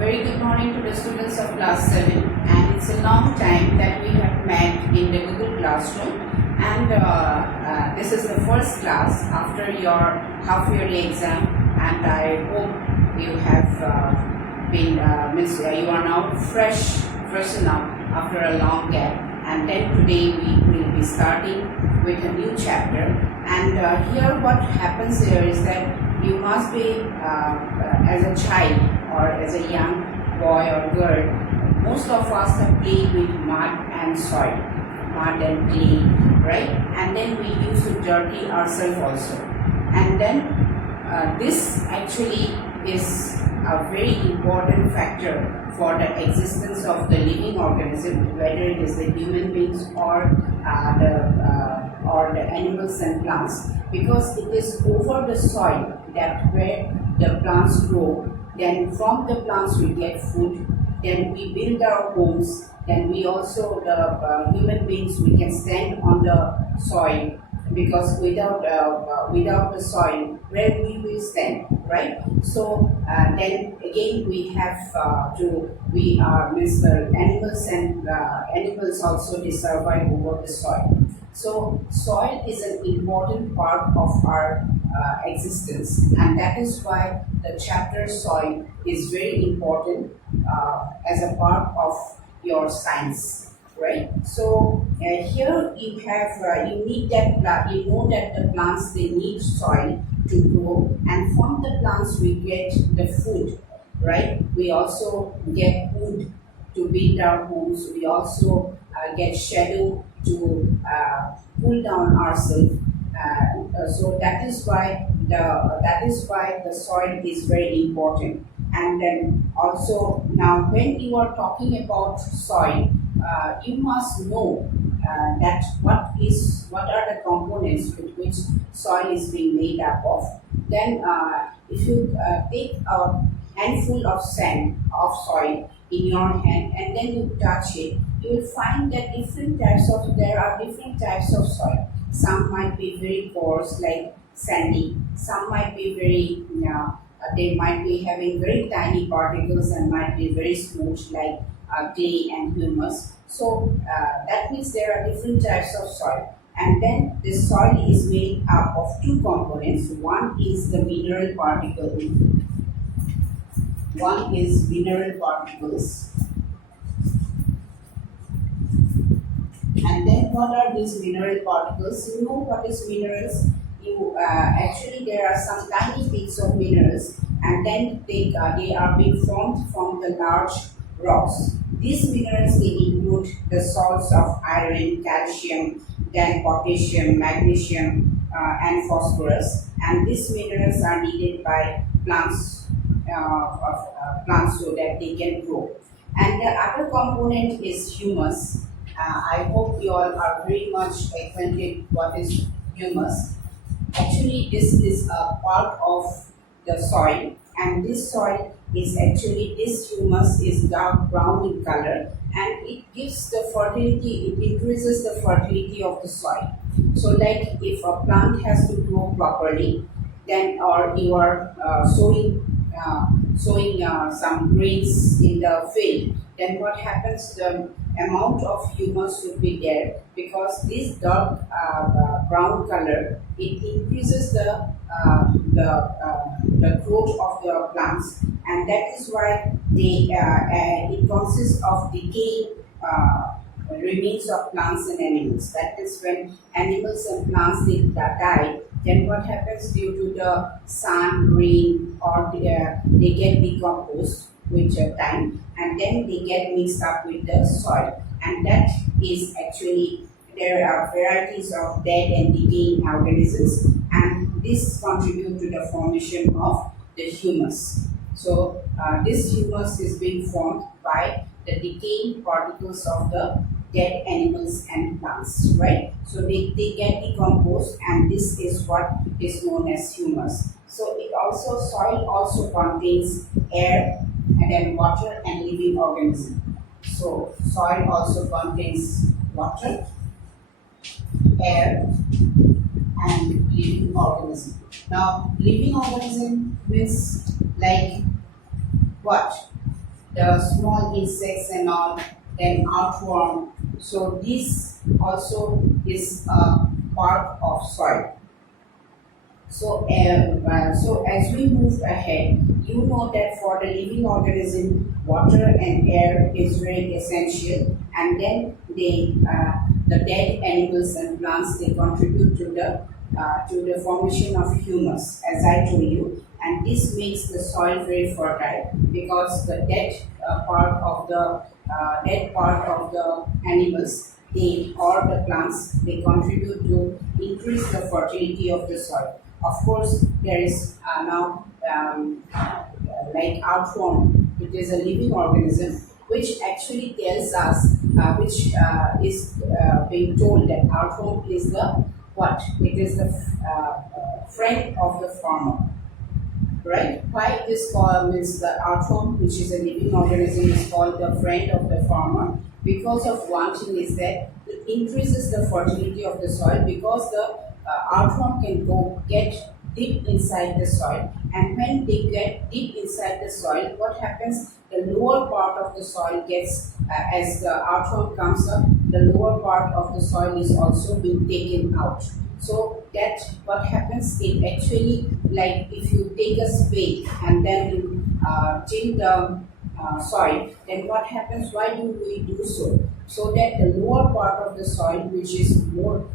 Very good morning to the students of class 7, and it's a long time that we have met in the Google Classroom, and this is the first class after your half-yearly exam, and I hope you have you are now fresh enough after a long gap, and then today we will be starting with a new chapter. And here what happens here is that you must be as a child or as a young boy or girl, most of us have played with mud and soil, mud and clay, right? And then we used to dirty ourselves also. And then this actually is a very important factor for the existence of the living organism, whether it is the human beings or the animals and plants, because it is over the soil that where the plants grow. Then from the plants we get food, then we build our homes, then we also, the human beings, we can stand on the soil, because without the soil, where we will stand, right? So then again we have animals, and animals also they survive over the soil. So soil is an important part of our existence, and that is why the chapter soil is very important as a part of your science, right? So here you have you know that the plants, they need soil to grow, and from the plants we get the food, right? We also get wood to build our homes. We also get shadow to cool down ourselves. So that is why the soil is very important. And then also, now when you are talking about soil, you must know that what are the components with which soil is being made up of. Then if you take a handful of sand of soil in your hand and then you touch it, you will find that there are different types of soil. Some might be very coarse like sandy, some might be very they might be having very tiny particles and might be very smooth like clay and humus. So that means there are different types of soil. And then the soil is made up of two components. One is the mineral particles. One is mineral particles. And then what are these mineral particles? You know what is minerals? Actually there are some tiny bits of minerals, and then they are being formed from the large rocks. These minerals, they include the salts of iron, calcium, then potassium, magnesium, and phosphorus. And these minerals are needed by plants so that they can grow. And the other component is humus. I hope you all are very much acquainted what is humus. Actually, this is a part of the soil, and this soil is actually, this humus is dark brown in color, and it gives the fertility, it increases the fertility of the soil. So like if a plant has to grow properly, then, or you are sowing some grains in the field, then what happens, the amount of humus would be there, because this dark brown color, it increases the growth of the plants, and that is why it consists of decaying remains of plants and animals. That is, when animals and plants they die, then what happens, due to the sun, rain, or they get decomposed with time, and then they get mixed up with the soil. And that is actually, there are varieties of dead and decaying organisms, and this contribute to the formation of the humus. So this humus is being formed by the decaying particles of the dead animals and plants, right? So they get decomposed, and this is what is known as humus. So soil also contains air, and then water and living organism. So soil also contains water, air, and living organism. Now living organism means like what? the small insects and all, then outworm. So this also is a part of soil. So as we move ahead, you know that for the living organism, water and air is very essential, and then the dead animals and plants, they contribute to the formation of humus, as I told you, and this makes the soil very fertile because the dead part of the animals, they or the plants, they contribute to increase the fertility of the soil. Of course, there is now like outworm, it is a living organism which actually tells us, which is being told that outworm is the what? It is the friend of the farmer, right? Why this called means the outworm, which is a living organism, is called the friend of the farmer? Because of one thing is that it increases the fertility of the soil, because the outworm can go get deep inside the soil, and when they get deep inside the soil, what happens? The lower part of the soil gets, as the outworm comes up, the lower part of the soil is also being taken out. So that what happens, it actually, like if you take a spade and then you till the soil, then what happens? Why do we do so? So that the lower part of the soil, which is more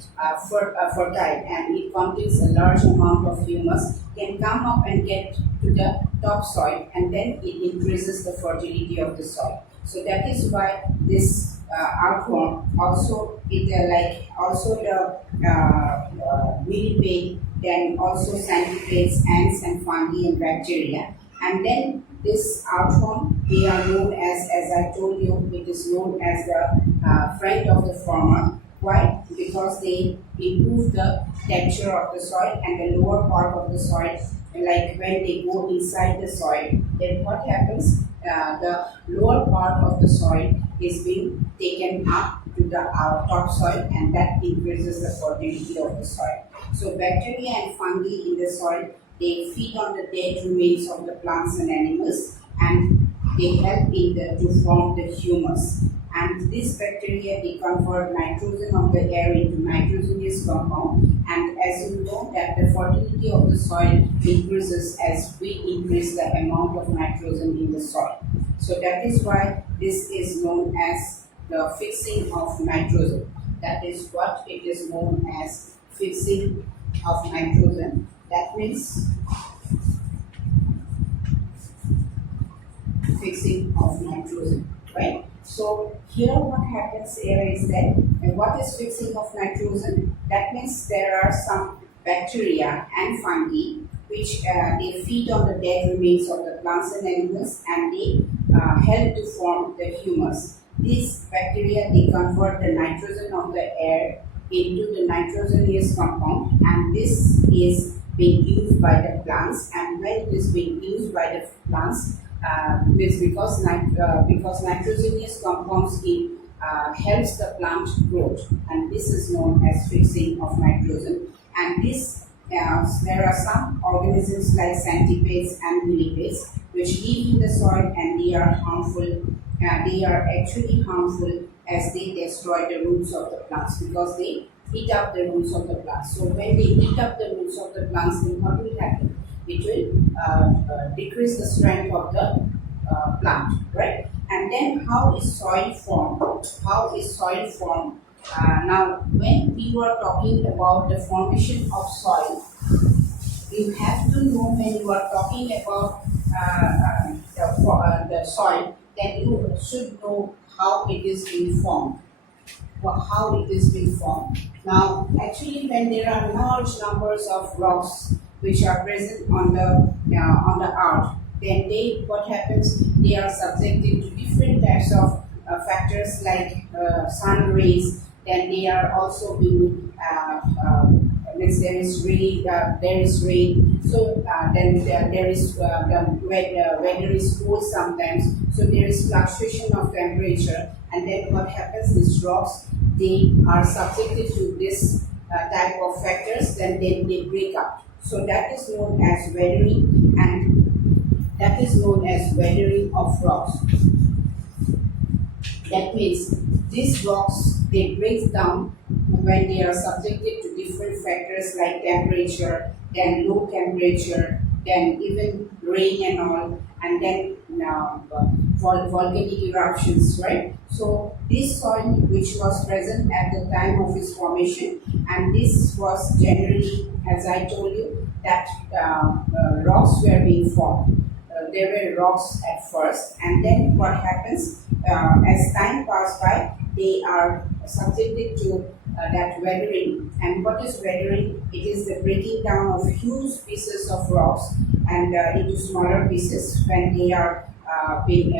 fertile and it contains a large amount of humus, can come up and get to the topsoil, and then it increases the fertility of the soil. So that is why this outworm also, it like also the millipede, then also centipedes, ants and fungi and bacteria, and then this outworm, they are known as I told you, it is known as the friend of the farmer. Why? Because they improve the texture of the soil and the lower part of the soil. Like when they go inside the soil, then what happens? The lower part of the soil is being taken up to the topsoil, and that increases the fertility of the soil. So bacteria and fungi in the soil, they feed on the dead remains of the plants and animals, and they help to form the humus. And these bacteria, they convert nitrogen of the air into nitrogenous compound. And as you know that the fertility of the soil increases as we increase the amount of nitrogen in the soil. So that is why this is known as the fixing of nitrogen. That is what it is known as, fixing of nitrogen. That means fixing of nitrogen, right? So here what happens here is that, what is fixing of nitrogen? That means there are some bacteria and fungi which they feed on the dead remains of the plants and animals, and they help to form the humus. These bacteria, they convert the nitrogen of the air into the nitrogenous compound, and this is being used by the plants. And when it is being used by the plants, is because nitrogenous compounds helps the plant growth, and this is known as fixing of nitrogen. And this there are some organisms like centipedes and millipedes which live in the soil, and they are harmful. They are actually harmful as they destroy the roots of the plants, because they eat up the roots of the plants. So when they eat up the roots of the plants, then what will happen? It will decrease the strength of the plant, right? And then how is soil formed? How is soil formed? Now, when we were talking about the formation of soil, you have to know, when you are talking about the soil, then you should know how it is being formed. How it is being formed. Now, actually, when there are large numbers of rocks which are present on the earth, then what happens? They are subjected to different types of factors like sun rays. Then they are also being means there is rain. So then there is the weather is cool sometimes. So there is fluctuation of temperature, and then what happens? These rocks, they are subjected to this type of factors. Then they break up. So that is known as weathering, and That is known as weathering of rocks. That means these rocks, they break down when they are subjected to different factors like temperature, then low temperature, then even rain and all, and then volcanic eruptions, right? So this soil which was present at the time of its formation, and this was generally, as I told you, that rocks were being formed. There were rocks at first, and then what happens, as time passes by, they are subjected to that weathering. And what is weathering? It is the breaking down of huge pieces of rocks and into smaller pieces when they are being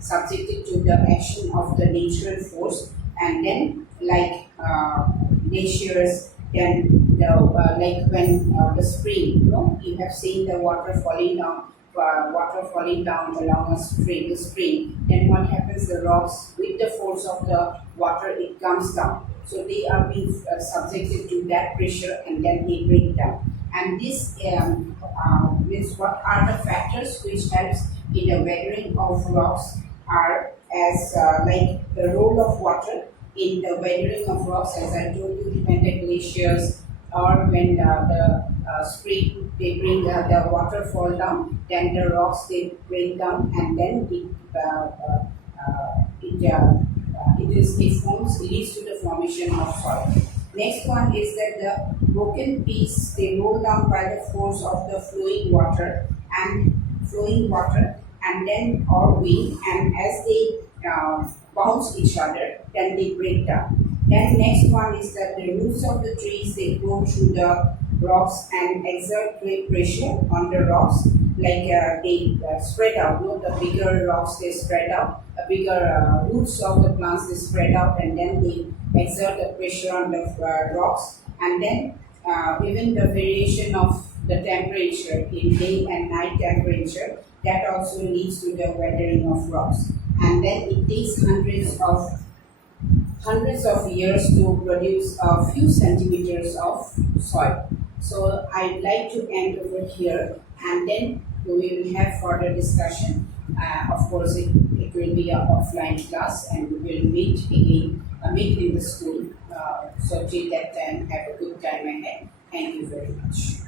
subjected to the action of the natural force, and then like glaciers, then like when the spring, you have seen the water falling down along a stream, the spring. Then what happens? The rocks, with the force of the water, it comes down. So they are being subjected to that pressure, and then they break down. And this means what are the factors which helps in the weathering of rocks are as like the role of water in the weathering of rocks, as I told you, when the glaciers or when the spring, they bring the water fall down, then the rocks, they break down, and then it leads to the formation of soil. Next one is that the broken piece, they roll down by the force of the flowing water and then or wind, and as they bounce each other, then they break down. Then next one is that the roots of the trees, they go through the rocks and exert great pressure on the rocks, like they spread out. The bigger rocks, they spread out, the bigger roots of the plants, they spread out, and then they exert the pressure on the rocks. And then even the variation of the temperature in day and night temperature, that also leads to the weathering of rocks. And then it takes hundreds of years to produce a few centimeters of soil. So I'd like to end over here, and then we will have further discussion. Of course, it will be an offline class, and we will meet again, meet in the school. So till that time, have a good time ahead. Thank you very much.